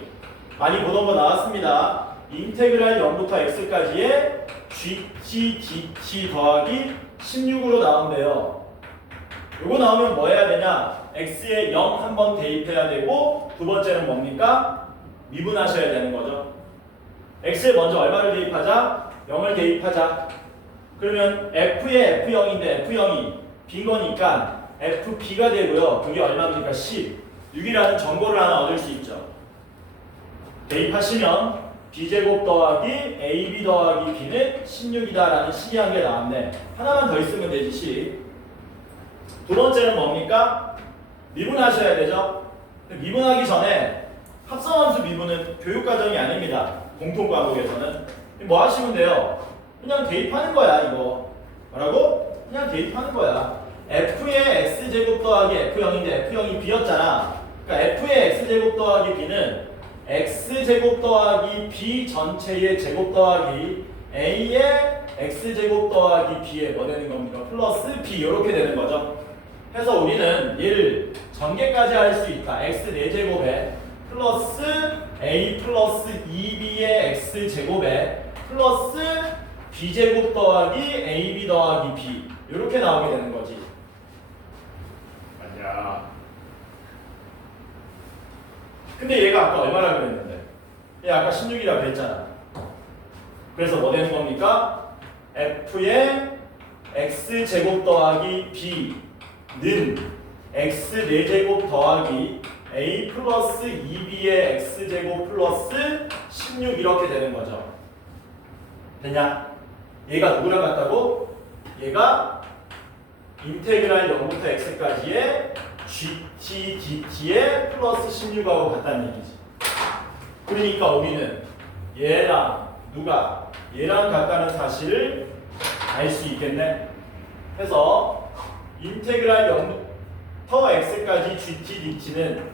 많이 보던 거 나왔습니다. 인테그랄 0부터 x까지의 gt dt 더하기 16으로 나온대요. 요거 나오면 뭐 해야 되냐? x에 0 한번 대입해야 되고 두 번째는 뭡니까? 미분하셔야 되는 거죠. x에 먼저 얼마를 대입하자? 0을 대입하자. 그러면 f에 f0인데 f0이 빈 거니까 fb가 되고요. 그게 얼마입니까? 10. 6이라는 정보를 하나 얻을 수 있죠. 대입하시면 b제곱 더하기 ab 더하기 b는 16이다라는 식이 한 개 나왔네. 하나만 더 있으면 되지. 10. 두 번째는 뭡니까? 미분하셔야 되죠. 미분하기 전에 합성함수 미분은 교육과정이 아닙니다. 공통과목에서는 뭐 하시면 돼요? 그냥 대입하는 거야. 이거 뭐라고? 그냥 대입하는 거야. f의 x제곱 더하기 f0인데 f0이 b였잖아. 그러니까 f의 x제곱 더하기 b는 x제곱 더하기 b 전체의 제곱 더하기 a의 x제곱 더하기 b에 뭐 되는 겁니까? 플러스 b 이렇게 되는 거죠. 해서 우리는 얘를 전개까지 할 수 있다. x 4제곱에 플러스 a 플러스 2b의 x제곱에 플러스 b제곱 더하기 ab 더하기 b 이렇게 나오게 되는 거지. 맞냐? 근데 얘가 아까 얼마나 그랬는데? 얘 아까 16이라고 그랬잖아. 그래서 뭐 되는 겁니까? f의 x제곱 더하기 b는 x 4제곱 더하기 a 플러스 2b의 x제곱 플러스 16 이렇게 되는 거죠. 되냐? 얘가 누구랑 같다고? 얘가 인테그랄 0부터 x까지의 GT, DT에 플러스 16하고 같다는 얘기지. 그러니까 우리는 얘랑 얘랑 같다는 사실을 알 수 있겠네. 해서 인테그랄 0부터 x까지 GT, DT는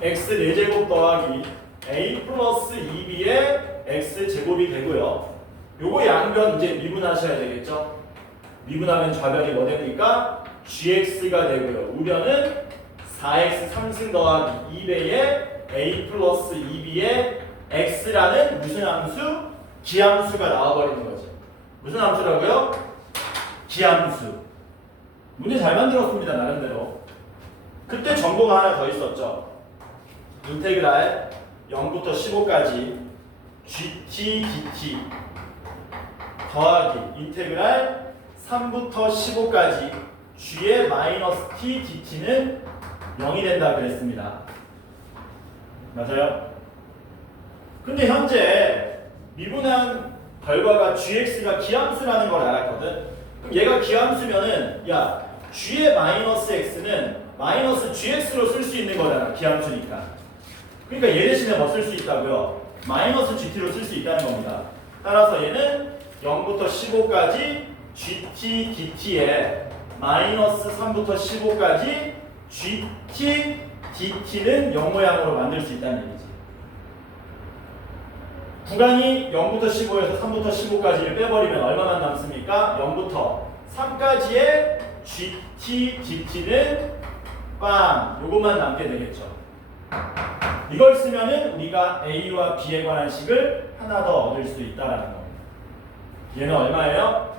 x 4제곱 더하기 a 플러스 2b의 x 제곱이 되고요. 요거 양변 이제 미분하셔야 되겠죠. 미분하면 좌변이 뭐 됩니까? gx가 되고요. 우변은 4x 3승 더하기 2배의 a 플러스 2b의 x라는 무슨 함수? 기함수가 나와버리는 거죠. 무슨 함수라고요? 기함수. 문제 잘 만들었습니다. 나름대로. 그때 정보가 하나 더 있었죠. 인테그랄 0부터 15까지 GT, DT 더하기 인테그랄 3부터 15까지 G의 마이너스 T, DT는 0이 된다 그랬습니다. 맞아요? 근데 현재 미분한 결과가 GX가 기함수라는 걸 알았거든. 그럼 얘가 기함수면은 야 G의 마이너스 X는 마이너스 GX로 쓸 수 있는 거잖아. 기함수니까. 그러니까 얘 대신에 뭐 쓸 수 있다고요? 마이너스 GT로 쓸 수 있다는 겁니다. 따라서 얘는 0부터 15까지 GT, DT에 마이너스 3부터 15까지 GT, DT는 0 모양으로 만들 수 있다는 얘기지. 구간이 0부터 15에서 3부터 15까지를 빼버리면 얼마만 남습니까? 0부터 3까지의 GT, DT는 빵! 요것만 남게 되겠죠. 이걸 쓰면은 우리가 A와 B에 관한 식을 하나 더 얻을 수 있다라는 겁니다. 얘는 얼마예요?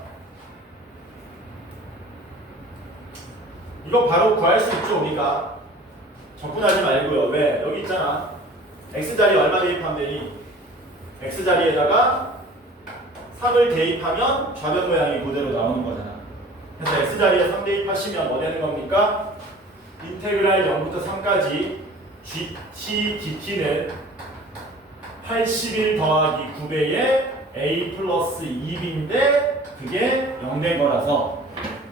이거 바로 구할 수 있죠, 우리가. 접근하지 말고요. 왜? 여기 있잖아. X자리 얼마 대입하면 되니? X자리에다가 3을 대입하면 좌변 모양이 그대로 나오는 거잖아. 그래서 X자리에 3 대입하시면 뭐 되는 겁니까? 인테그랄 0부터 3까지 GT, DT는 81 더하기 9배의 A 플러스 2B인데 그게 0 된 거라서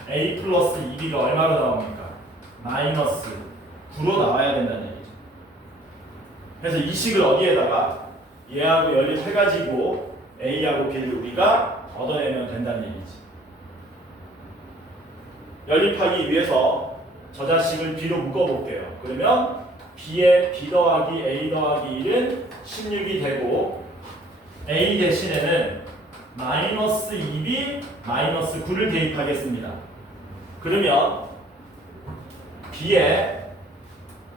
A 플러스 2B가 얼마로 나옵니까? 마이너스 9로 나와야 된다는 얘기죠. 그래서 이 식을 어디에다가 얘하고 연립해가지고 A하고 B를 우리가 얻어내면 된다는 얘기지. 연립하기 위해서 저 자식을 B로 묶어볼게요. 그러면 B의 B 더하기 A 더하기 1은 16이 되고 A 대신에는 마이너스 2B 마이너스 9를 대입하겠습니다. 그러면 B에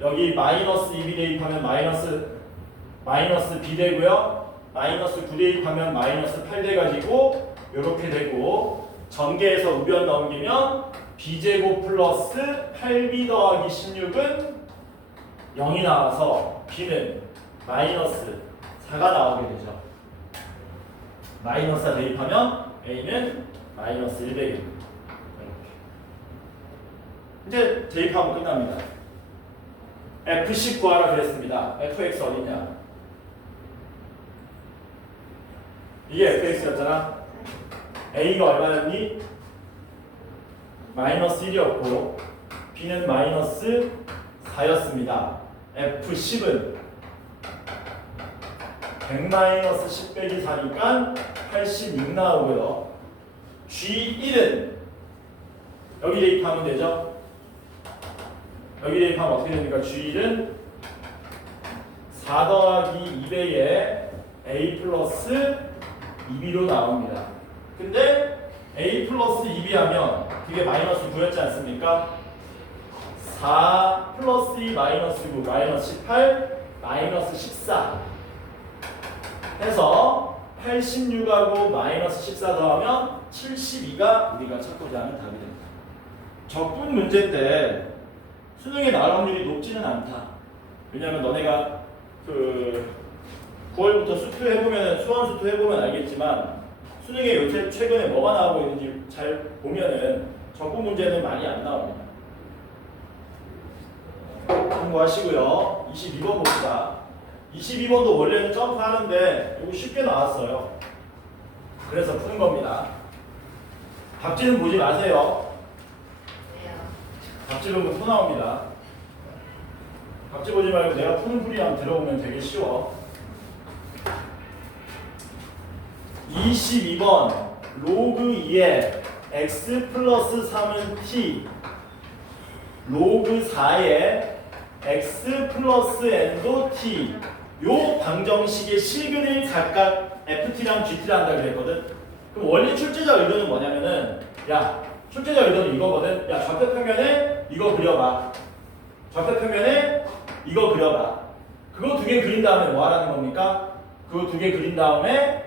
여기 마이너스 2B 대입하면 마이너스 B 되고요. 마이너스 9 대입하면 마이너스 8 돼가지고 이렇게 되고 전개해서 우변 넘기면 B제곱 플러스 8B 더하기 16은 0이 나와서 B는 마이너스 4가 나오게 되죠. 마이너스 4 대입하면 A는 마이너스 100입니다. 이제 대입하면 끝납니다. F10 구하라 그랬습니다. fx 어디냐? 이게 fx였잖아. A가 얼마였니? 마이너스 1이었고 B는 마이너스 4였습니다. F10은 100 마이너스 10 빼기 4니까 86 나오고요. G1은 여기 대입하면 되죠. 여기 대입하면 어떻게 됩니까? G1은 4 더하기 2배의 A 플러스 2B로 나옵니다. 근데 A 플러스 2B 하면 그게 마이너스 9였지 않습니까? 4 플러스 2 마이너스 9 마이너스 18 마이너스 14 해서 86하고 마이너스 14 더하면 72가 우리가 찾고자 하는 답이 됩니다. 적분 문제 때 수능에 나올 확률이 높지는 않다. 왜냐하면 너네가 그 9월부터 수투 해보면 수원 수투 해보면 알겠지만 수능에 요새 최근에 뭐가 나오고 있는지 잘 보면은 적분 문제는 많이 안 나옵니다. 참고하시고요. 22번 봅시다. 22번도 원래는 점프하는데 이거 쉽게 나왔어요. 그래서 푸는 겁니다. 답지는 보지 마세요. 답지보면 또 나옵니다. 답지 보지 말고 내가 푸는 풀이 한번 들어보면 되게 쉬워. 22번 로그 2에 x 플러스 3은 t 로그 4에 x 플러스 n도 t 요 방정식의 실근을 각각 ft랑 gt라 한다 그랬거든. 그럼 원리 출제자 의도는 뭐냐면은 야 출제자 의도는 이거거든. 야 좌표평면에 이거 그려봐. 좌표평면에 이거 그려봐. 그거 두 개 그린 다음에 뭐 하라는 겁니까? 그거 두 개 그린 다음에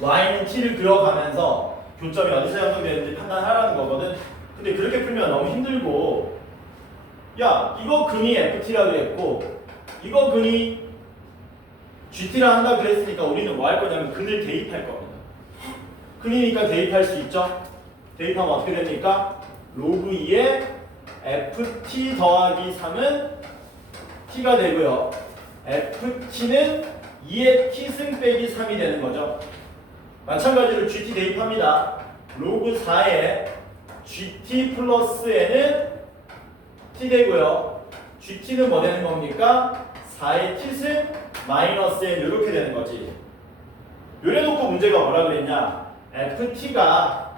y는 t를 그려가면서 교점이 어디서 형성되는지 판단하라는 거거든. 근데 그렇게 풀면 너무 힘들고 야 이거 근이 ft라 그랬고 이거 근이 gt라 한다 그랬으니까 우리는 뭐 할 거냐면 근을 대입할 겁니다. 근이니까 대입할 수 있죠. 대입하면 어떻게 됩니까? 로그 2에 ft 더하기 3은 t가 되고요. ft는 2의 t승 빼기 3이 되는 거죠. 마찬가지로 gt 대입합니다. 로그 4에 gt 플러스 n은 t 되고요. gt는 뭐 되는 겁니까? 4의 t승 마이너스 n 이렇게 되는 거지. 요래놓고 문제가 뭐라 그랬냐? ft가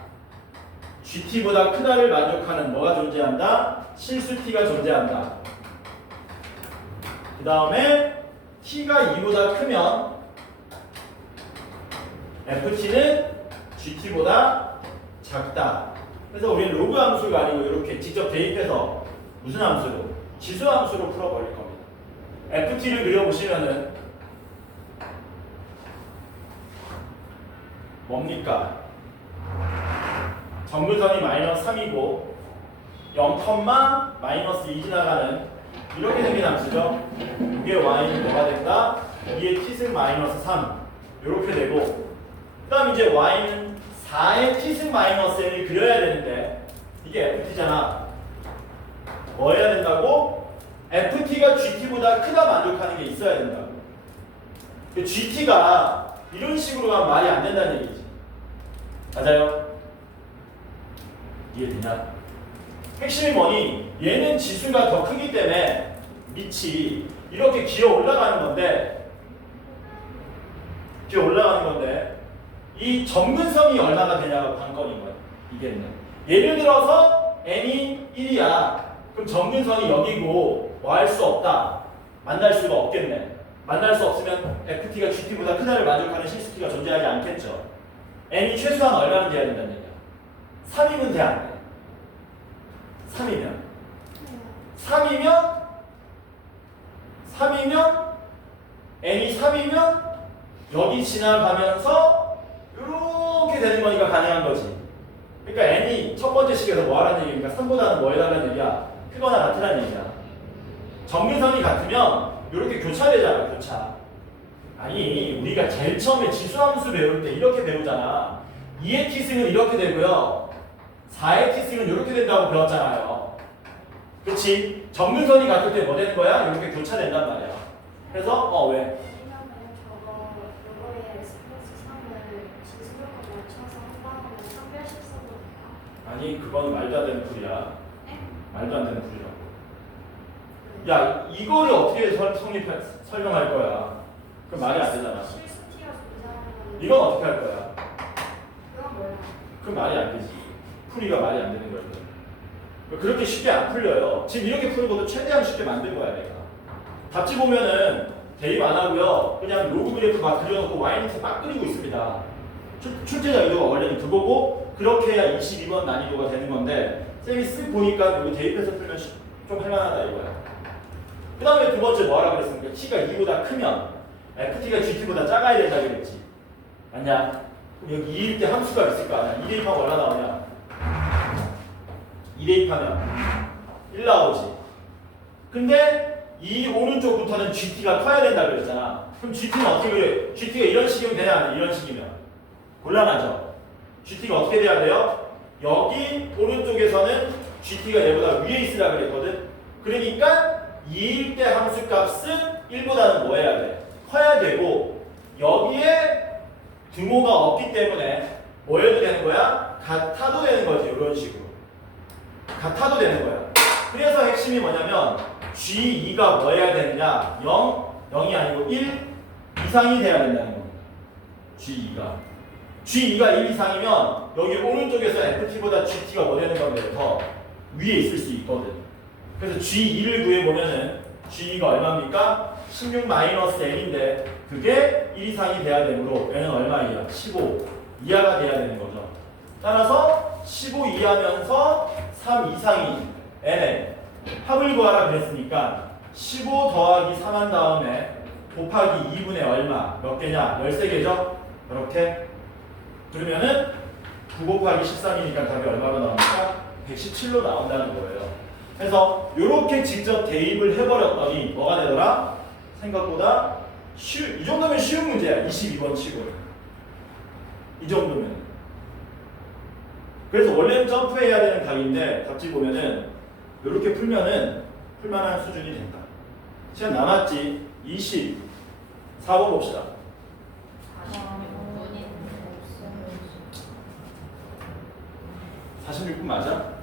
gt보다 크다를 만족하는 뭐가 존재한다? 실수 t가 존재한다. 그 다음에 t가 2보다 크면 ft는 gt보다 작다. 그래서 우리는 로그 함수가 아니고 이렇게 직접 대입해서 무슨 함수로? 지수 함수로 풀어버릴 겁니다. ft를 그려보시면은 뭡니까? 정근선이 마이너스 3이고 0, 마이너스 2 지나가는 이렇게 생긴 함수죠. 이게 y는 뭐가 된다? 2의 t승 마이너스 3 이렇게 되고 그 다음 이제 y는 4의 t승 마이너스 n을 그려야 되는데 이게 ft잖아. 뭐 해야 된다고? ft가 gt보다 크다 만족하는 게 있어야 된다고. gt가 이런 식으로 하면 말이 안 된다는 얘기지. 맞아요? 이해되냐? 핵심이 뭐니? 얘는 지수가 더 크기 때문에 밑이 이렇게 기어 올라가는 건데 이 점근성이 얼마나 되냐가 관건인 거야. 이게는 예를 들어서 n이 1이야. 그럼 점근선이 여기고 뭐 할 수 없다. 만날 수가 없겠네. 만날 수 없으면 ft가 gt보다 크다를 만족하는 실수t가 존재하지 않겠죠. n이 최소한 얼마나 돼야 된다는 얘기야? 3이면 돼, 안 돼? 3이면 n이 3이면 여기 지나가면서 이렇게 되는 거니까 가능한 거지. 그러니까 n이 첫 번째 식에서 뭐 하라는 얘기입니까? 3보다는 뭐 해달라는 얘기야? 크거나 같으라는 얘기야. 정근선이 같으면 이렇게 교차되잖아, 교차. 아니, 우리가 제일 처음에 지수함수 배울 때 이렇게 배우잖아. 2의 t승은 이렇게 되고요. 4의 t승은 이렇게 된다고 배웠잖아요. 그치? 정근선이 같을 때 뭐 되는 거야? 이렇게 교차된단 말이야. 그래서 왜? 아니, 그건 말도 안 되는 풀이야. 말도 안 되는 풀이라고. 야, 이거를 어떻게 설명할 거야? 그럼 말이 안 되잖아. 이건 어떻게 할 거야? 그럼 말이 안 되지. 풀이가 말이 안 되는 거야. 그렇게 쉽게 안 풀려요. 지금 이렇게 푸는 것도 최대한 쉽게 만든 거야, 내가. 답지 보면은 대입 안 하고요. 그냥 로그 그래프 막 그려놓고 y는 막 그리고 있습니다. 출제자 의도가 원래는 그거고 그렇게 해야 22번 난이도가 되는 건데 쌤이 쓱 보니까 여기 대입해서 풀면 좀 할만하다 이거야. 그 다음에 두 번째 뭐 하라고 그랬습니까? t가 2보다 크면 ft가 gt보다 작아야 된다 그랬지. 맞냐? 그럼 여기 2일 때 함수가 있을 거 아니야. 2 대입하면 얼마 나오냐? 2 대입하면 1 나오지. 근데 이 오른쪽부터는 gt가 커야 된다 그랬잖아. 그럼 gt는 어떻게 그래? gt가 이런 식이면 되냐? 아니 이런 식이면 곤란하죠. gt가 어떻게 돼야 돼요? 여기 오른쪽에서는 gt가 얘보다 위에 있으라 그랬거든. 그러니까 2일 때 함수 값은 1보다는 뭐 해야 돼? 커야 되고 여기에 등호가 없기 때문에 뭐여도 되는 거야? 같아도 되는 거지. 이런 식으로. 같아도 되는 거야. 그래서 핵심이 뭐냐면 G2가 뭐 해야 되느냐? 0, 0이 아니고 1 이상이 돼야 된다는 겁니다. G2가 1 이상이면 여기 오른쪽에서 FT보다 GT가 뭐 되는 건데 더 위에 있을 수 있거든. 그래서 G2를 구해보면은 G2가 얼마입니까? 16-L인데 그게 1 이상이 돼야 되므로 얘는 얼마이야? 15 이하가 돼야 되는 거죠. 따라서 15 이하면서 3 이상이 N에 합을 구하라 그랬으니까 15 더하기 3 한 다음에 곱하기 2분의 얼마? 몇 개냐? 13개죠? 이렇게 그러면은 9 곱하기 13이니까 답이 얼마로 나옵니까? 117로 나온다는 거예요. 그래서 이렇게 직접 대입을 해버렸더니 뭐가 되더라? 생각보다 이 정도면 쉬운 문제야. 22번 치고 이 정도면. 그래서 원래는 점프해야 되는 답인데 답지 보면은 이렇게 풀면은 풀만한 수준이 된다. 시간 남았지? 24번 봅시다. 46분 맞아?